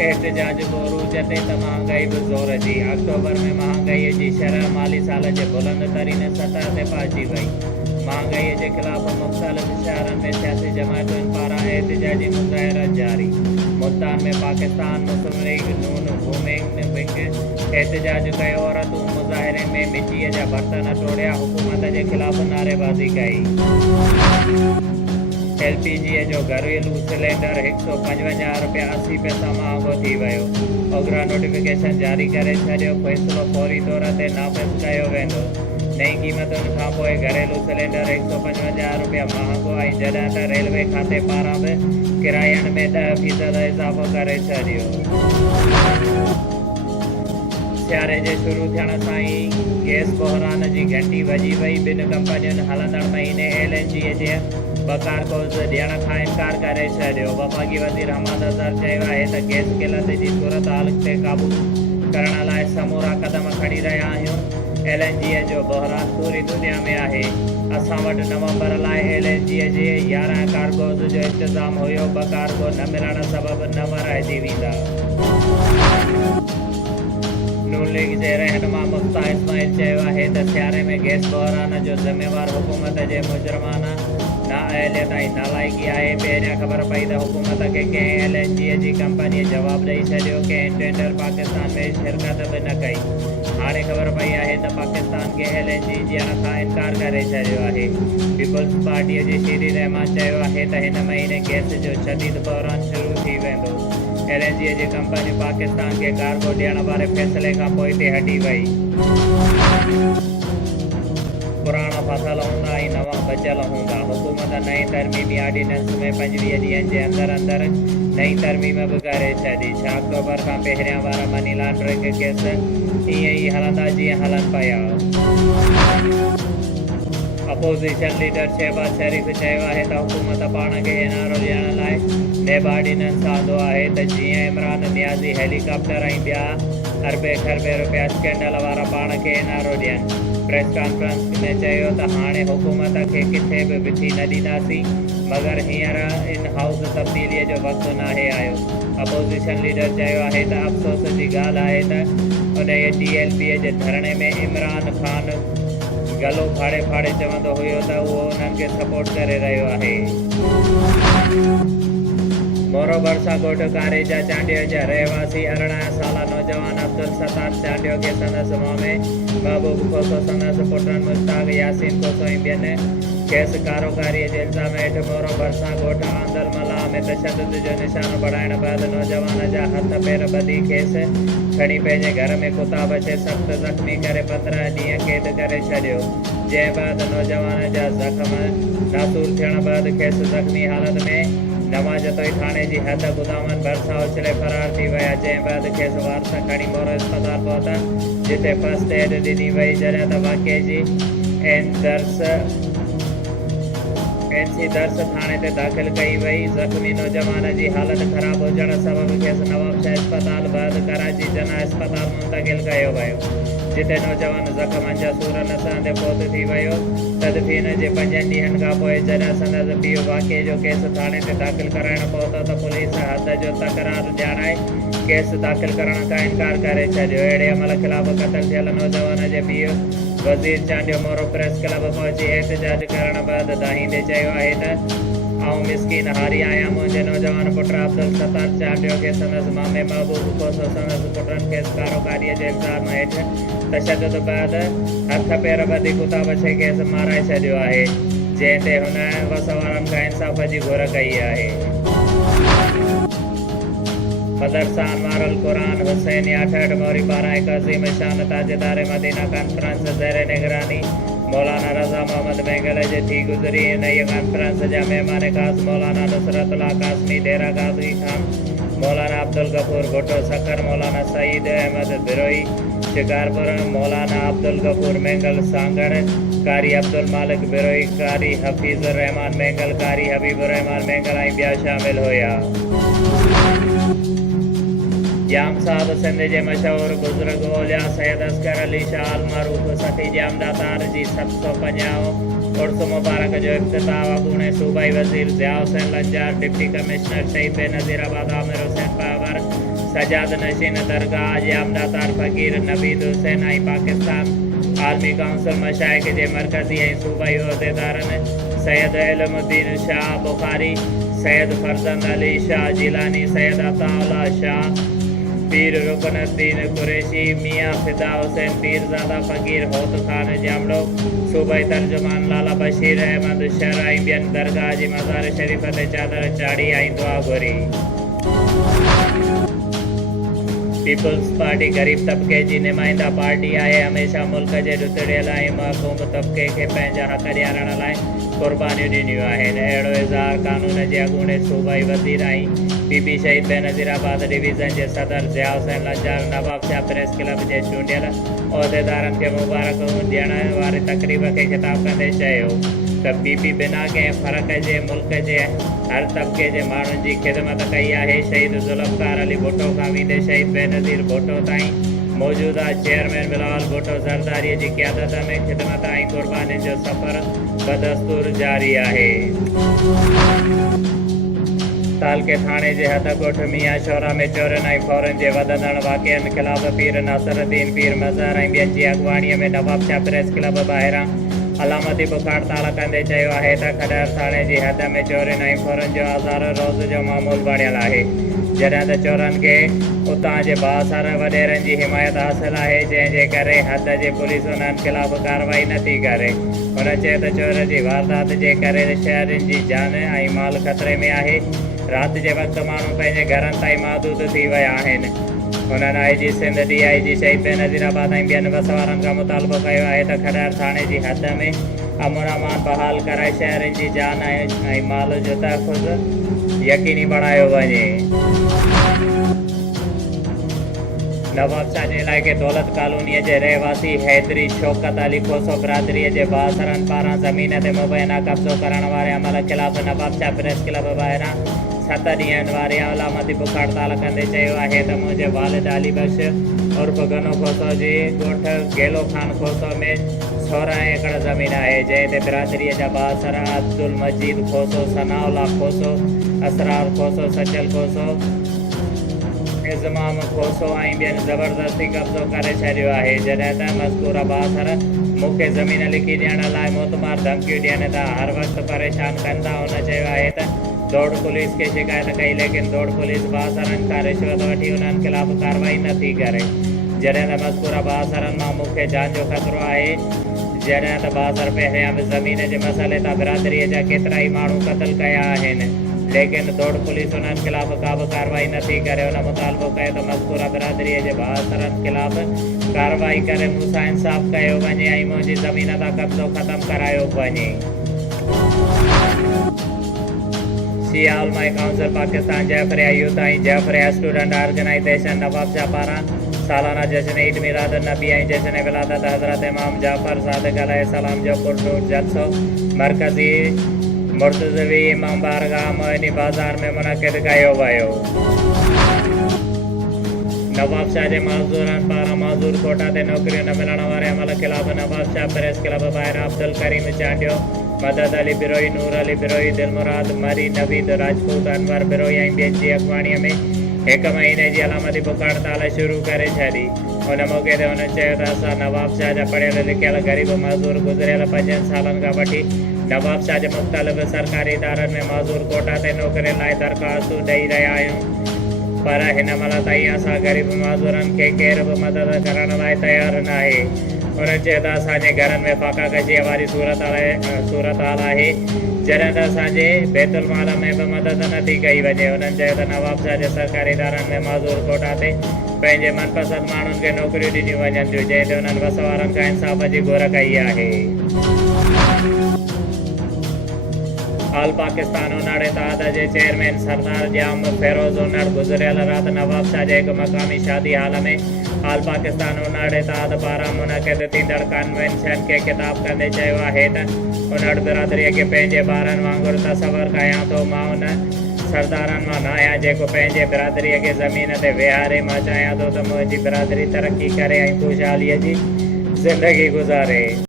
एहतजाज बोरूज ते त महांगाई बि ज़ोर जी। अक्टूबर में महांगाई जी शरह माली साल जे बुलंद तरीन सतह ते पहुची वई। महांगाई के खिलाफ मुख़्तलिफ़ शहरनि में सियासी जमायतुनि पारां एहतजाजी मुज़ाहिरा जारी। मुल्तान में पाकिस्तान मुस्लिम लीग नून वूमेन विंग एहतजाज कयो। औरतूं मुज़ाहिरे में मिटीअ जा बर्तन टोड़िया, हुकूमत के खिलाफ नारेबाज़ी कई। LPG जो घरेलू सिलेंडर 155 रुपया 80 पैसा महंगो थी वियो। ओघरा नोटिफिकेशन जारी करे छॾियो। फ़ैसिलो फौरी तौर ते नाफ़िज़ कयो वेंदो। नई क़ीमतुनि खां पोइ घरेलू सिलेंडर 155 रुपया महांगो ऐं जॾहिं त रेलवे खाते पारां बि किरायनि में 10% इज़ाफ़ो करे छॾियो। सियारे जे शुरू थियण सां ई गैस बहिरान जी घंटी वॼी वई। ॿिनि कंपनियुनि हलंदड़ महीने LNG जे बकारकोज़ ॾियण खां इनकार करे छॾियो। वफ़ाक़ी वज़ीर हमाद अज़हर चयो आहे त गैस किल्लत जी सूरत हाल ते क़ाबू करण लाइ समूरा क़दम खणी रहिया आहियूं। LNG जो बहिरान पूरी दुनिया में आहे। असां वटि नवंबर लाइ LNG जे 11 कार्गोज़ जो इंतज़ाम हुयो। बकारगो न मिलण सबबि 9 रहिजी वेंदा। नून लीग जे रहनुमा मुफ्ता इस्माइल चयो आहे त सियारे में गैस बहिरान जो ज़िम्मेवार हुकूमत जे मुजरमाना नाअहलियत ऐं नालाइकी आहे। पहिरियां ख़बर पई त हुकूमत खे कंहिं LNG जी कंपनीअ जवाबु ॾेई छॾियो। कंहिं टेंडर पाकिस्तान में शिरकत बि न कई। हाणे ख़बर पई आहे त पाकिस्तान खे LNG ॾियण खां इनकार करे छॾियो आहे। पीपल्स पार्टीअ जी शीरी रहमान चयो आहे त हिन महीने गैस जो शदीद बहिरान शुरू थी वेंदो। LNG जी कंपनी पाकिस्तान खे कार्गो ॾियण वारे फ़ैसिले खां पोइ ते हटी वई। पुराणा फाथल हूंदा ऐं नवां बचियल हूंदा। हुकूमत नए तरमीमी ऑर्डिनेंस में 25 ॾींहनि जे अंदरि नई तरमीम बि करे छॾी। 6 अक्टूबर खां पहिरियां वारा मनी लॉन्ड्रिंग केस ईअं ई हलंदा जीअं हलनि पिया। अपोज़िशन लीडर शहबाज शरीफ़ चयो आहे त हुकूमत पाण खे इनारो ॾियण लाइ नेब ऑर्डिनेंस आंदो आहे त जीअं इमरान नियाज़ी हेलीकॉप्टर ऐं ॿिया अरबे खरबे रुपया स्कैंडल वारा पाण खे इनारो ॾियनि। प्रेस कॉन्फ्रेंस में चयो त हाणे हुकूमत खे किथे बि विठी न ॾींदासीं, मगर हींअर इन हाउस तब्दीलीअ जो वक़्तु नाहे आयो। अपोज़िशन लीडर चयो आहे त अफ़सोस जी ॻाल्हि आहे त उन DLP जे धरणे में इमरान ख़ान गलो फाड़े फाड़े चवंदो हुयो त उहो उन्हनि खे सपोर्ट करे रहियो आहे। मोरो भरसा ॻोठ कारेजा चांडियो जा रहवासी 18 साला नौजवान अब्दुल सत्तार चांडियो खे संदसि मामे महबूब खोसो, संदसि पुटनि मुश्ताक यासीन खोसो ऐं ॿियनि खेसि कारोकारीअ जे इल्ज़ाम हेठि मोरो भरसा ॻोठ आंदर मलाह में तशदुद जो निशानो बढ़ाइण बैदि नौजवान जा हथ पेर ॿधी खेसि खणी पंहिंजे घर में कुताब खे सख़्तु ज़ख़्मी करे 15 ॾींहं क़ैद करे छॾियो। जंहिं बैदि नौजवान जा ज़ख़्म नासूर थियण बैदि खेसि ज़ख़्मी हालत में नवाजतोई थाणे जी हद गुदामनि भरिसां उछले फरार थी विया। जंहिं बैदि खेसि वारस खणी मोरो इस्पताल पहुता, जिते फर्स्ट एड ॾिनी वई। जॾहिं त वाक़िए जी NC दर्स थाणे ते दाख़िल कई वई। ज़ख़्मी नौजवान जी हालत ख़राब हुजण सबबि खेसि नवाबशाह इस्पताल बैदि कराची जना इस्पताल मुंतक़िल कयो वियो, जिते नौजवान ज़ख़्मनि जा सूर न सहंदे फ़ौत थी वियो। तदफ़ीन जे 5 ॾींहनि खां पोइ जॾहिं संदसि पीउ वाक़िए जो केस थाणे ते दाख़िल कराइण पहुतो त पुलिस हद जो तकरार ॼाणाए केस दाख़िल करण खां इनकार करे छॾियो। अहिड़े अमल ख़िलाफ़ क़तल थियल नौजवान जे पीउ वज़ीर चांडियो मोरो प्रेस क्लब पहुची एहतजाज करण बैदि दाहींदे चयो आहे त आउं मिसकीन हारी आहियां। मुंहिंजे नौजवान पुट अब्दुल सत्तार चांडियो खे संदसि मामे महबूब खोसो, संदसि पुटनि खेसि कारोकारीअ जे इल्ज़ाम हेठि तशदुद बैदि हथ पेर ॿधी कुताब छे खेसि माराए छॾियो आहे, जंहिं ते हुन वसवारनि खां इंसाफ़ जी घुर कई आहे। मदरसा अनवारुल क़ुरान हुसैन 68 मोरी पारां हिकु अज़ीम शान ताजदार मदीना कॉन्फ्रेंस ज़ेर निगरानी मौलाना रज़ा मोहम्मद बेंगल जे थी गुज़री। इन कॉन्फ्रेंस जा महिमान ख़ासि मौलाना नुसरतुल्लाह कासमी डेरा गाज़ी खान, मौलाना अब्दुल गफूर भुट्टो सखर, मौलाना सईद अहमद बिरोई शिकारपुर, मौलाना अब्दुल गफूर मेंगल सांगड़, कारी अब्दुल मालिक बिरोई, कारी हफ़ीज़ रहमान मेंगल, कारी हबीब रहमान मेंगल ऐं ॿिया शामिल हुया। जाम साहब सिंध जे मशहूर बुज़ुर्ग ओलिया सैयद असगर अली शाह अल मरूफ सती जाम दातार जी 750 उर्स मुबारक जो इफ्तिताह अॻूणे सूबाई वज़ीर ज़िया हुसैन लंजार, डिप्टी कमिश्नर शहीद बेनज़ीर आबाद आमिर हुसैन पावर, सजाद नशीन दरगाह जामदातार फ़कीर नवीद हुसैन ऐं पाकिस्तान आर्मी काउंसिल मशाइख जे मरकज़ी ऐं सूबाई उहिदेदारनि सैयद इल्मुद्दीन शाह बुखारी, सैयद फरजंद अली शाह जिलानी, सैयद अताउल्लाह शाह, पीर रुकनुद्दीन कुरैशी, मियाँ फिदा हुसैन पीरज़ादा फ़कीर होत ख़ान जामड़ो, सूबाई तर्जुमान लाला बशीर अहमद शर ऐं ॿियनि दरगाह जी मज़ार शरीफ़ ते चादर चाढ़ी ऐं दुआ घुरी। पीपल्स पार्टी ग़रीब तबके जी नुमाइंदा पार्टी आहे। हमेशह मुल्क जे ॾुतड़ियल ऐं महकूम तबके खे पंहिंजा हक़ ॾियारण लाइ क़ुर्बानियूं ॾिनियूं आहिनि। अहिड़ो इज़हार कानून जे अॻूणे सूबाई वज़ीर ऐं बीबी शहीद बेनज़ीराबाद डिवीज़न जे सदर ज़िया हुसैन लंजार नवाब शाह प्रेस क्लब जे चूंडियल उहिदेदारनि खे मुबारक ॾियण वारी तक़रीब खे ख़िताब कंदे चयो त बीबी बिना कंहिं फ़र्क़ जे मुल्क जे हर तबके जे माण्हुनि जी ख़िदमत कई आहे। शहीद ज़ुल्फ़कार अली भुट्टो खां वेंदे शहीद बेनज़ीर भुट्टो ताईं मौजूदा चेयरमैन बिलावल भुट्टो ज़रदारीअ जी क़यादत में ख़िदमत ऐं क़ुर्बानियुनि जो सफ़र बदस्तूर जारी आहे। तालके थाणे जे हथकोट मियां शोरा में चोरनि ऐं फौरन जे वधंदड़ वाक़िअनि ख़िलाफ़ पीर नासिरुद्दीन पीर मज़हर ऐं ॿियनि जी अॻुवाणीअ में नवाब शाह प्रेस क्लब ॿाहिरां अलामती बुख हड़ताल कंदे चयो आहे त खॾड़ थाणे जी हद में चोरनि ऐं फौरन जो आज़ार रोज़ जो मामूल बणियल आहे। जॾहिं त चोरनि खे उतां जे बासर वॾेरनि जी हिमायत हासिल आहे, जंहिंजे करे हद जे पुलिस उन्हनि ख़िलाफ़ कार्रवाई नथी करे। हुन चयो त चोर जी वारदात जे करे शहरनि जी जान ऐं माल ख़तरे में आहे। राति जे वक़्तु माण्हू पंहिंजे घरनि ताईं महदूद थी विया आहिनि। हुननि IG सिंध DIG शहीद बेनज़ीराबाद ऐं ॿियनि वसवारनि खां मुतालबो कयो आहे त खॾड़ थाणे जी हद में अमन अमान बहाल कराए शहरनि जी जान ऐं माल जो तहफ़ुज़ यकीनी बणायो वञे। नवाब शाह जे इलाइक़े दौलत कॉलोनीअ जे रहवासी हैदरी शौकत अली खोसो बिरादरीअ जे बासरनि पारां ज़मीन ते मुबैना कब्ज़ो करण वारे अमल ख़िलाफ़ नवाब शाह प्रेस क्लब ॿाहिरां 7 ॾींहंनि वारी अलामती बुख हड़ताल कंदे चयो आहे त मुंहिंजे वालिद अली बख्श उर्फ़ गनो खोसो जी ॻोठ गेलो ख़ान खोसो में 16 एकड़ ज़मीन आहे, जंहिं ते बिरादरीअ जा बासर अब्दुल मजीद खोसो, सनाउल्ला खोसो, असरार खोसो, सचल खोसो, इज़माम खोसो ऐं ॿियनि ज़बरदस्ती कब्ज़ो करे छॾियो आहे। जॾहिं त मज़कूर बासर मूंखे ज़मीन लिखी ॾियण लाइ मोतमार धमकियूं ॾियनि था, हर वक़्तु परेशान कनि था। हुन चयो आहे त दौड़ पुलिस खे शिकायत कई, लेकिन दौड़ पुलिस बासरनि खां रिश्वत वठी उन्हनि ख़िलाफ़ कार्रवाई नथी करे। जॾहिं त मज़कूर बासरनि मां मूंखे जान जो ख़तरो आहे। जॾहिं त बासर पहिरियां बि ज़मीन जे मसइले तां बिरादरीअ जा केतिरा ई माण्हू क़तल कया आहिनि, लेकिन दौड़ पुलिस उन्हनि ख़िलाफ़ का बि कार्रवाई नथी करे। हुन मुतालबो कयो त मज़कूर बिरादरीअ जे बासरनि ख़िलाफ़ कार्रवाई करे मूंसां इंसाफ़ कयो वञे ऐं मुंहिंजी ज़मीन तां कब्ज़ो ख़तमु करायो वञे। शिया उलमाए काउंसिल पाकिस्तान जाफ़रिया यूथ ऐं जाफ़रिया स्टूडेंट ऑर्गेनाइज़ेशन नवाब शाह पारां सालाना जश्न ईद मिलाद नबी ऐं जश्न विलादत हज़रत इमाम जाफ़र सादिक़ अलैहिस्सलाम जो पुरनूर जलसो मरकज़ी मुर्तज़वी इमाम बारगाह मोइनी बाज़ार में मुनक़िद कयो वियो। नवाब शाह जे मज़दूरनि पारां मज़दूर कोटा ते नौकरियूं न मिलण वारे अमल ख़िलाफ़ नवाब शाह प्रेस क्लब ॿाहिरां अब्दुल करीम चांडियो, मदद अली बिरोई, नूर अली बिरोई, दिलमुराद मरी, नवीद राजपूत, अनवर बिरोई ऐं ॿियनि जी अॻुवाणीअ में 1 महीने जी अलामती बुख हड़ताल शुरू करे छॾी। हुन मौक़े ते हुन चयो त असां नवाब शाह जा पढ़ियल लिखियल ग़रीब मज़दूर गुज़िरियल 5 सालनि खां वठी नवाब शाह जे मुख़्तलिफ़ सरकारी इदारनि में मज़दूर कोटा ते नौकरियुनि लाइ दरख़्वास्तूं ॾेई रहिया आहियूं, पर हिन महिल ताईं असां ग़रीब मज़दूरनि खे केर बि मदद करण लाइ तयारु न आहे। हुन चयो त असांजे घरनि में फ़ाक़ा कशीअ वारी सूरत हाल आहे, जॾहिं त असांजे बैतुल माल में बि मदद नथी कई वञे। हुननि चयो त नवाब शाह जे सरकारी इदारनि में मज़दूर कोटा ते पंहिंजे मनपसंद माण्हुनि खे नौकरियूं ॾिनियूं वञनि थियूं, जंहिं ते हुननि वसवारनि खां इंसाफ़ जी घुर कई आहे। ऑल पाकिस्तान उनाड़े तहत जे चेयरमैन सरदार जाम फेरोज़ उनड़ गुज़िरियल राति नवाब शाह जे हिकु मक़ामी शादी हाल में ऑल पाकिस्तान उनाड़े तहत पारां मुनक़िद थींदड़ कन्वेंशन खे ख़िताब कंदे चयो आहे त उनड़ बिरादरीअ खे पंहिंजे ॿारनि वांगुरु तसवर कयां थो। मां उन सरदारनि मां न आहियां जेको पंहिंजे बिरादरीअ खे ज़मीन ते विहारे। मां चाहियां थो त मुंहिंजी बिरादरी तरक़ी करे ऐं ख़ुशहालीअ जी ज़िंदगी गुज़ारे।